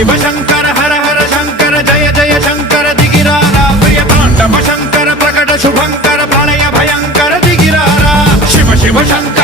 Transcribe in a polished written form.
शिव शंकर हर हर शंकर जय जय शंकर दिगिरारा प्रिय तांडव शंकर प्रकट शुभंकर प्रलय भयंकर दिगिरारा शिव शिव शंकर